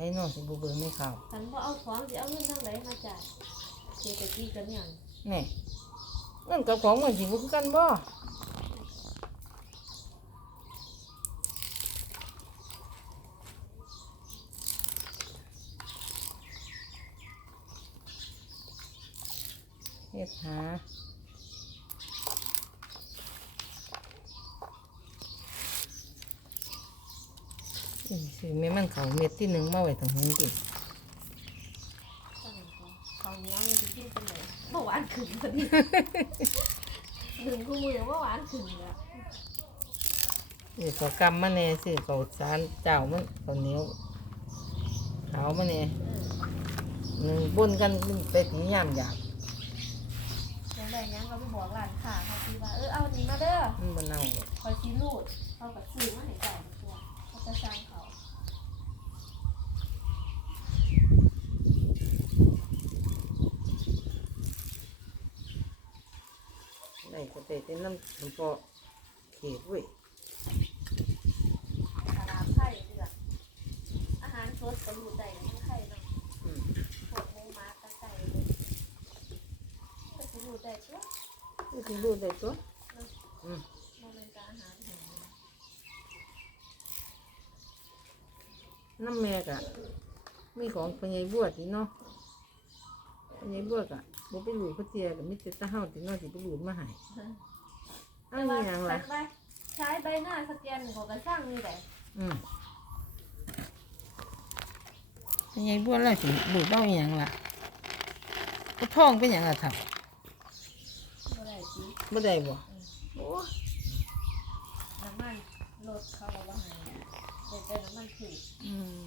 ให้น้องสิบ่เบิ่งในข่าวฉันบ่เอาของสิเอาเงินทางไหนมาจ่ายเศรษฐกิจกันหยังแนี่เงินกับของมันสิบ่คือกันบ่เฮ็ดหา อืมสิแม่มันเขาเม็ดที่หนึ่งมาไว้ทางหูกินข้าวเหนียวนี่สิกินเป็นไหนเมื่อวานขึ้นพอดีหนึ่งคู่มือเมื่อวานขึ้นแล้วสิเขากำมาแน่สิเขาสารเจ้ามันเขาวเหนียวขาวมาแน่เออหนึ่งบนกันไปตียามอยากยังได้หยังก็ไปบอกร้านค้าเขาสิว่าเออเอาอันนี้มาเด้อมันบ่เน่าคอยสิรูดเขาก็ซื้อมาให้จ่ายตัวเขาจะสั่งเขา ไหนก็ไปเป็นน้ำมันก็เขตเว้ยตลาดไข่เดือดอาหารสดก็รูดได้ไม่ไข่เนาะอืมพวกหมูหมาตะไก่เลยก็สิรูดได้ชั่วนี่สิดูได้ตัวอืมมันเป็นการอาหารแห้งน้ำแม่กะมีของพญายบวชที่เนาะ พญายบวชกะบ่ไปหลูดเขาเจียกับมิตรตาเฮาที่เนาะสิไปหลูดมาให้เอ้าวนี่หยังล่ะใช้ใช้ใบหน้าสแกนของกระช่างนี่แหละอืมพญายบวชแล้วสิหลูดเอาอหยังล่ะเอาท้องเป็นหยังล่ะทับก็ได้จีบ่ได้บ่โอ้น้ำมันรถเขาบอกว่าให้เด็ดแต่น้ำมันถูกอืม